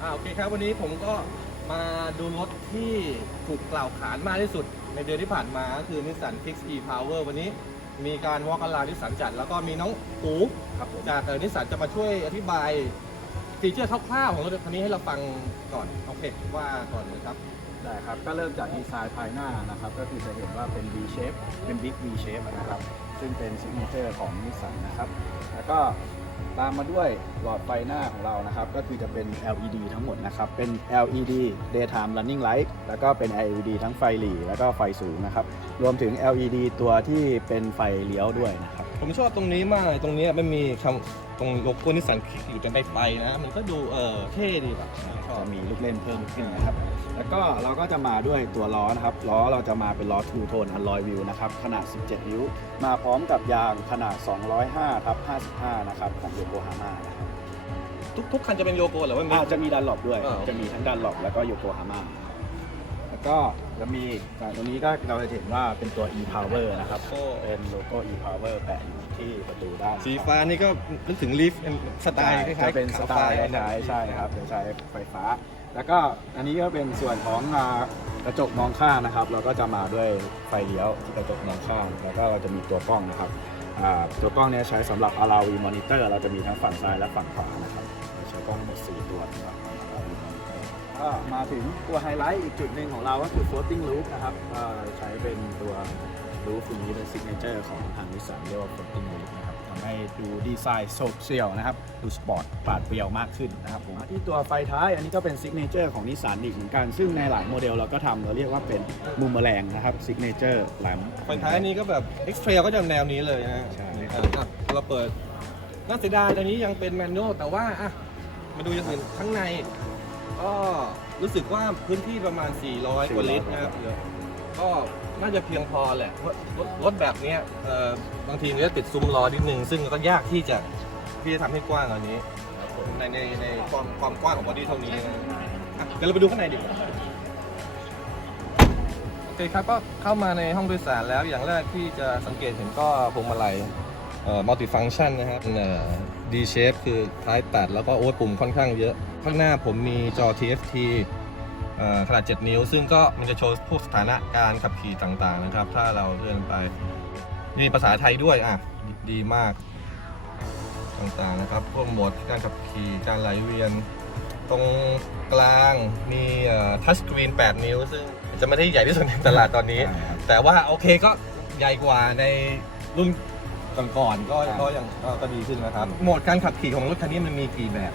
โอเคครับวันนี้ผมก็มาดูรถที่ถูกกล่าวขานมากที่สุดในเดือนที่ผ่านมาก็คือ Nissan Kicks e-Power วันนี้มีการ Walk Around นิสสันจัดแล้วก็มีน้องอู๋ครับผมจากนิสสันจะมาช่วยอธิบายฟีเจอร์คร่าวๆของรถคันนี้ให้เราฟังก่อนโอเคว่าก่อนเลยครับได้ครับก็เริ่มจากดีไซน์ภายหน้านะครับก็คือจะเห็นว่าเป็น V shape เป็น Big V shape นะครับซึ่งเป็นซิกเนเจอร์ของนิสสันนะครับแล้วก็ตามมาด้วยหลอดไฟหน้าของเรานะครับก็คือจะเป็น LED ทั้งหมดนะครับเป็น LED daytime running light แล้วก็เป็น LED ทั้งไฟหลีแล้วก็ไฟสูงนะครับรวมถึง LED ตัวที่เป็นไฟเลี้ยวด้วยนะครับผมชอบตรงนี้มากตรงนี้ไม่มีคำตรงโลโก้นิสสันอยู่จะไปนะมันก็ดูเท่ดีแบบจะมีลูกเล่นเพิ่มขึ้นนะครับแล้วก็เราก็จะมาด้วยตัวล้อนะครับล้อเราจะมาเป็นล้อ Two Tone Alloy Wheel นะครับขนาด 17 นิ้วมาพร้อมกับยางขนาด 205/55 นะครับของโยโกฮาม่านะครับทุกคันจะเป็นโลโก้หรือว่าจะมีดันหลบด้วย โอเค จะมีทั้งดันหลบแล้วก็โยโกฮาม่าแล้วก็จะมีตรงนี้ก็เราจะเห็นว่าเป็นตัว e-power นะครับเป็นโลโก้ e-power แปะอยู่ที่ประตูด้านสีฟ้านี่ก็นึกถึงลีฟสไตล์คล้ายๆ เป็นสไตล์คล้ายๆใช่ครับเป็นใช้ไฟฟ้าแล้วก็อันนี้ก็เป็นส่วนของกระจกมองข้างนะครับเราก็จะมาด้วยไฟเลี้ยวที่กระจกมองข้างแล้วก็เราจะมีตัวกล้องนะครับตัวกล้องนี้ใช้สำหรับ Alloy Wheel Monitor เราจะมีทั้งฝั่งซ้ายและฝั่งขวานะครับใช้กล้องทั้งหมด4ตัวนะครับก็มาถึงตัวไฮไลท์อีกจุดหนึ่งของเราก็คือ floating roof นะครับใช้เป็นตัว roof นี้เป็น signature ของทางนิสสันเรียกว่า floating roof นะครับทำให้ดูดีไซน์โฉบเฉี่ยวนะครับดูสปอร์ตปราดเปรียวมากขึ้นนะครับผมที่ตัวไฟท้ายอันนี้ก็เป็น signature ของนิสสันอีกเหมือนกันซึ่งในหลายโมเดลเราก็ทำเราเรียกว่าเป็นมุมแมลงนะครับ signature แหลมไฟท้ายนี้ก็แบบ X-Trail ก็จะแนวนี้เลยนะใช่เราเปิดน่าเสียดายตอนนี้ยังเป็นแมนนวลแต่ว่ามาดูอย่างอื่นข้างในก็รู้สึกว่าพื้นที่ประมาณ400กว่าลิตรนะครับก็น่าจะเพียงพอแหละรถแบบนี้บางทีเนี่ยติดซุ้มล้อนิดนึงซึ่งก็ยากที่จะทำให้กว้างกว่านี้ในความกว้างของบอดี้เท่านี้นะเดี๋ยวเราไปดูข้างในดีกว่าโอเคครับก็เข้ามาในห้องโดยสารแล้วอย่างแรกที่จะสังเกตเห็นก็พวงมาลัยมัลติฟังก์ชันนะครับ D shape คือท้ายตัดแล้วก็โอ้ปุ่มค่อนข้างเยอะข้างหน้าผมมีจอ TFT ขนาด 7 นิ้วซึ่งก็มันจะโชว์พวกสถานะการขับขี่ต่างๆนะครับถ้าเราเลื่อนไปมีภาษาไทยด้วยดีมากต่างๆนะครับพวกโหมดการขับขี่การไหลเวียนตรงกลางมีทัชสกรีน 8 นิ้วซึ่งจะไม่ได้ใหญ่ที่สุดในตลาดตอนนี้แต่ว่าโอเคก็ใหญ่กว่าในรุ่นก่อนๆก็ยังก็ดีขึ้นนะครับโหมดการขับขี่ของรถคันนี้มันมีกี่แบบ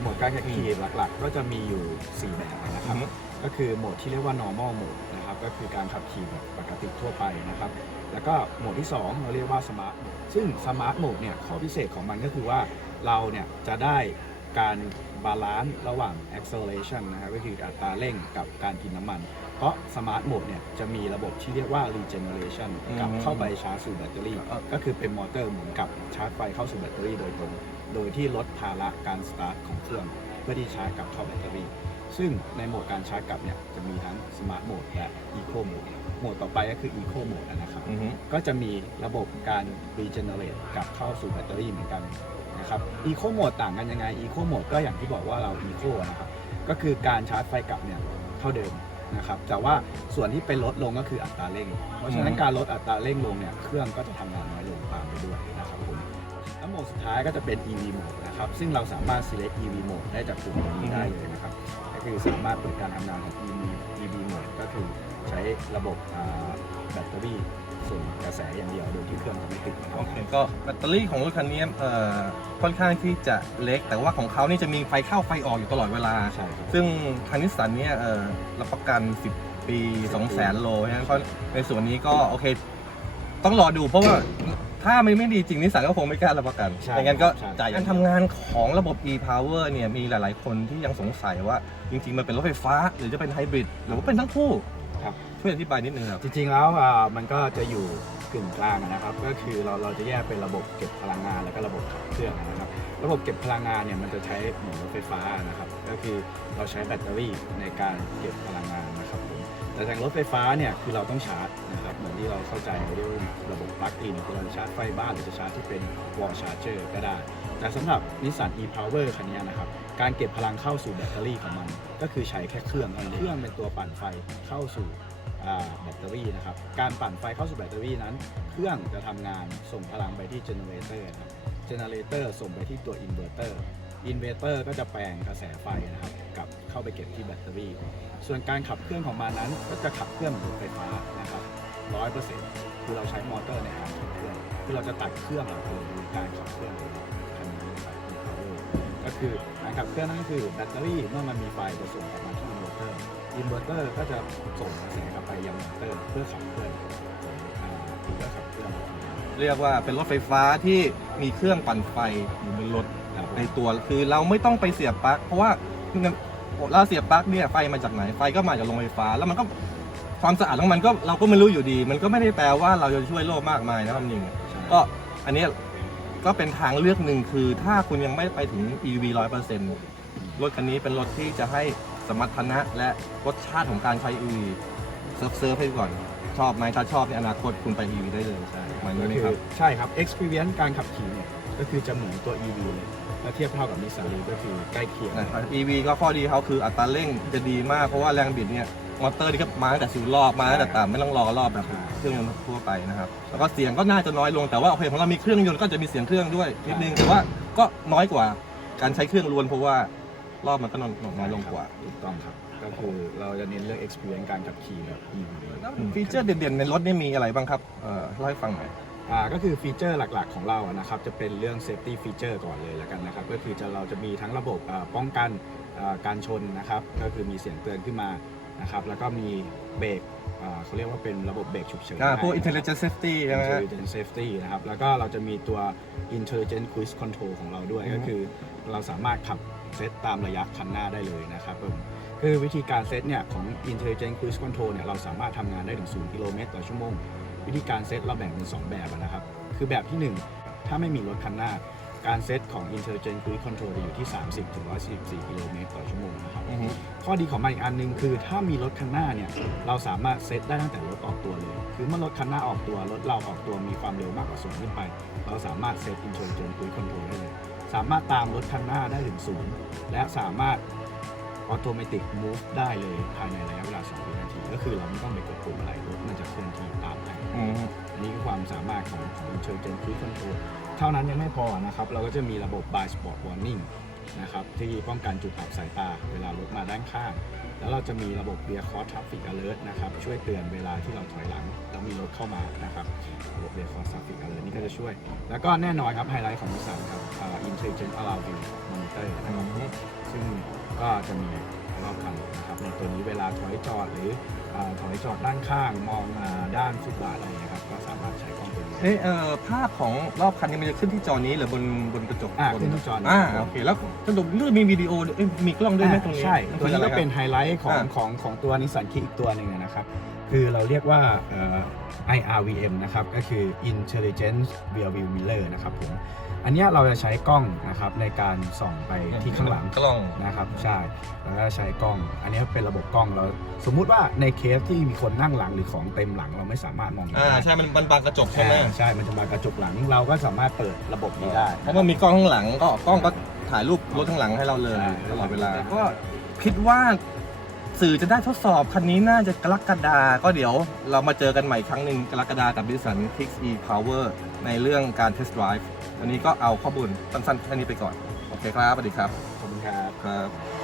โหมดการขับขี่หลักๆก็จะมีอยู่4แบบนะครับก็คือโหมดที่เรียกว่า normal mode นะครับก็คือการขับขี่แบบปกติทั่วไปนะครับแล้วก็โหมดที่2เราเรียกว่า smart mode ซึ่ง smart mode เนี่ยข้อพิเศษของมันก็คือว่าเราเนี่ยจะได้การบาลานซ์ระหว่าง acceleration นะครับก็คืออัตราเร่งกับการกินน้ำมันเพราะ smart mode เนี่ยจะมีระบบที่เรียกว่า regeneration กลับเข้าไปชาร์จสู่แบตเตอรี่ก็คือเป็นมอเตอร์หมุนกลับชาร์จไฟเข้าสู่แบตเตอรี่โดยตรงโดยที่ลดภาระการสตาร์ทของเครื่องเพื่อที่ชาร์จกลับเข้าแบตเตอรี่ซึ่งในโหมดการชาร์จกลับเนี่ยจะมีทั้ง Smart Mode และ Eco Mode โหมดต่อไปก็คือ Eco Mode นะครับก็จะมีระบบการ regenerate กลับเข้าสู่แบตเตอรี่เหมือนกันนะครับ Eco Mode ต่างกันยังไง Eco Mode ก็อย่างที่บอกว่าเรา Eco นะครับก็คือการชาร์จไฟกลับเนี่ยเท่าเดิมนะครับแต่ว่าส่วนที่เป็นลดลงก็คืออัตราเร่งเพราะฉะนั้นการลดอัตราเร่งลงเนี่ยเครื่องก็จะทำงานน้อยลงตามไปด้วยนะครับผมแล้วโหมดสุดท้ายก็จะเป็น EV Mode นะครับซึ่งเราสามารถ select EV Mode ได้จากปุ่มนี้ได้เลยนะครับก็คือสามารถเปิดการทำงานของ EV Mode ก็คือใช้ระบบแบตเตอรี่ส่งกระแสอย่างเดียวโดยที่เครื่องจะไม่ติดโอเคก็แบตเตอรี่ของรถคันนี้ค่อนข้างที่จะเล็กแต่ว่าของเขานี่จะมีไฟเข้าไฟออกอยู่ตลอดเวลาใช่ซึ่งทางนิสสันเนี่ยรับประกัน10 ปี 200,000 โลเพราะฉะนั้นในส่วนนี้ก็โอเคต้องรอดูเพราะว่าถ้าไม่ดีจริงนิสสันก็คงไม่กล้ารับประกันไม่งั้นก็จ่ายการทำงานของระบบ e-power เนี่ยมีหลายๆคนที่ยังสงสัยว่าจริงๆมันเป็นรถไฟฟ้าหรือจะเป็นไฮบริดหรือว่าเป็นทั้งคู่ช่วยอธิบายนิดนึงครับจริงๆแล้วมันก็จะอยู่กึ่งกลางนะครับก็คือเราจะแยกเป็นระบบเก็บพลังงานแล้วก็ระบบขับเคลื่อนนะครับระบบเก็บพลังงานเนี่ยมันจะใช้เหมือนรถไฟฟ้านะครับก็คือเราใช้แบตเตอรี่ในการเก็บพลังงานนะครับผมแต่ทางรถไฟฟ้าเนี่ยคือเราต้องชาร์จนะครับเหมือนที่เราเข้าใจเรียกว่าระบบปลั๊กอินคือเราจะชาร์จไฟบ้านหรือจะชาร์จที่เป็นวอลชาร์เจอร์ก็ได้ แต่สำหรับนิสสัน e-power คันนี้นะครับการเก็บพลังเข้าสู่แบตเตอรี่ของมันก็คือใช้แค่เครื่องเครื่องเป็นตัวปั่นไฟเข้าสู่แบตเตอรี่นะครับการปั่นไฟเข้าสู่แบตเตอรี่นั้นเครื่องจะทำงานส่งพลังไปที่เจเนเรเตอร์นะครับเจเนเรเตอร์ส่งไปที่ตัวอินเวอร์เตอร์อินเวอร์เตอร์ก็จะแปลงกระแสไฟนะครับกลับเข้าไปเก็บที่แบตเตอรี่ส่วนการขับเคลื่อนของมันนั้นก็จะขับเคลื่อนเหมือนรถไฟฟ้านะครับ 100% คือเราใช้มอเตอร์ในการขับเคลื่อนคือเราจะตัดเครื่องเราเลยในการขับเคลื่อนคันนี้นะครับ e-power ก็คือการขับเคลื่อนนั่นก็คือแบตเตอรี่เมื่อมันมีไฟจะส่งกลับมาที่อินเวอร์เตอร์อินเวอร์เตอร์ก็จะส่งกระแสกลับไปยังมอเตอร์เพื่อขับเคลื่อนเรียกว่าเป็นรถไฟฟ้าที่มีเครื่องปั่นไฟอยู่บนรถในตัวคือเราไม่ต้องไปเสียบปลั๊กเพราะว่าเราเสียบปลั๊กเนี่ยไฟมาจากไหนไฟก็มาจากโรงไฟฟ้าแล้วมันก็ความสะอาดของมันก็เราก็ไม่รู้อยู่ดี มันก็ไม่ได้แปลว่าเราจะช่วยโลกมากมายนะครับจริงก็อันนี้ก็เป็นทางเลือกหนึ่งคือถ้าคุณยังไม่ไปถึง EV 100%รถคันนี้เป็นรถที่จะให้สมรรถนะและรสชาติของการใช้ EV เซิร์ฟให้ก่อนชอบไหมถ้าชอบในอนาคตคุณไป EV ได้เลยใช่ไหมครับ ใช่ครับ experience การขับขี่เนี่ยก็คือจะเหมือนตัว EV เลยถ้าเทียบเท่ากับนิสสันก็คือใกล้เคียง EV ก็ข้อดีเขาคืออัตราเร่งจะดีมากเพราะว่าแรงบิดเนี่ยมอเตอร์ที่ก็มาตั้งแต่0 รอบมาตั้งแต่ต่ำไม่ต้องรอรอบแบบเครื่องยนต์ทั่วไปนะครับแล้วก็เสียงก็น่าจะน้อยลงแต่ว่าโอเคของเรามีเครื่องยนต์ก็จะมีเสียงเครื่องด้วยนิดนึงแต่ว่าก็น้อยกว่าการใช้เครื่องล้วนเพราะว่ารอบมันก็น้อยลงกว่าถูกต้องครับก็คือเราจะเน้นเรื่อง experience การขับขี่แบบ EV ฟีเจอร์เด่นๆในรถนี่มีอะไรบ้างครับเล่าให้ฟังหน่อยก็คือฟีเจอร์หลักๆของเรานะครับจะเป็นเรื่อง safety feature ก่อนเลยแล้วกันนะครับก็คือเราจะมีทั้งระบบป้องกันการชนนะครับก็คือมีเสียงเตือนขึ้นมานะครับแล้วก็มีเบรกเขาเรียกว่าเป็นระบบเบรกฉุกเฉินพวก intelligent safety ใช่ไหม intelligent safety นะครับแล้วก็เราจะมีตัว intelligent cruise control ของเราด้วยก็คือเราสามารถขับเซตตามระยะคันหน้าได้เลยนะครับคือวิธีการเซตเนี่ยของ intelligent cruise control เนี่ยเราสามารถทำงานได้ถึง0 กิโลเมตรต่อชั่วโมงวิธีการเซตเราแบ่งเป็น2แบบนะครับคือแบบที่1ถ้าไม่มีรถคันหน้าการเซตของ Intelligent Cruise Control จะอยู่ที่ 30-144 กิโลเมตรต่อชั่วโมงนะครับข้อดีของมันอีกอันนึงคือถ้ามีรถคันหน้าเนี่ยเราสามารถเซตได้ตั้งแต่รถออกตัวเลยคือเมื่อรถคันหน้าออกตัวรถเราออกตัวมีความเร็วมากกว่า0ขึ้นไปเราสามารถเซต Intelligent Cruise Control ได้เลยสามารถตามรถคันหน้าได้ถึง0และสามารถ Automatic Move ได้เลยภายในระยะเวลา2 วินาทีก็คือเราไม่ต้องไปกดปุ่มอะไรรถมันจะเคลื่อนที่ตามให้นี่คือความสามารถของ Intelligent Cruise Control เท่านั้นยังไม่พอนะครับเราก็จะมีระบบ Blind Spot Warning นะครับที่ป้องกันจุดอับสายตาเวลารถมาด้านข้างแล้วเราจะมีระบบ Rear Cross Traffic Alert นะครับช่วยเตือนเวลาที่เราถอยหลังแล้วมีรถเข้ามานะครับระบบ Rear Cross Traffic Alert นี่ก็จะช่วยแล้วก็แน่นอนครับไฮไลท์ของนิสสันครับIntelligent Allow View Monitor นะครับซึ่งก็จะมีรอบคันนะครับในตัวนี้เวลาถอยจอดหรือถอยจอดด้านข้างมองด้านฟุตบาทอะไรนะครับก็สามารถใช้กล้องตัวนี้ภาพของรอบคันนี้มันจะขึ้นที่จอนี้หรือบนกระจกขึ้นที่จอนี้โอเคแล้วกระจกนี่มีวิดีโอมีกล้องด้วยไหมตรงนี้ใช่ตัวนี้ก็เป็นไฮไลท์ของตัวนิสสันคิกอีกตัวหนึ่งนะครับคือเราเรียกว่าIRVM นะครับก็คือ Intelligent Rear View Mirror นะครับผมอันนี้เราจะใช้กล้องนะครับในการส่องไปที่ข้างหลังกล้องนะครับใช่แล้วก็ใช้กล้องอันนี้เป็นระบบกล้องเราสมมุติว่าในเคสที่มีคนนั่งหลังหรือของเต็มหลังเราไม่สามารถมองได้ใช่มันบังกระจกใช่ไหมใช่มันจะบังกระจกหลังเราก็สามารถเปิดระบบนี้ได้เพราะว่ามีกล้องข้างหลังก็กล้องก็ถ่ายรูปรถข้างหลังให้เราเลยตลอดเวลาก็คิดว่าสื่อจะได้ทดสอบคันนี้น่าจะกรกฎาก็เดี๋ยวเรามาเจอกันใหม่ครั้งหนึ่งกรกฎากับ Nissan Kicks e-Power ในเรื่องการ Test Drive วันนี้ก็เอาข้อมูลสั้นๆแค่นี้ไปก่อนโอเคครับสวัสดีครับขอบคุณครับ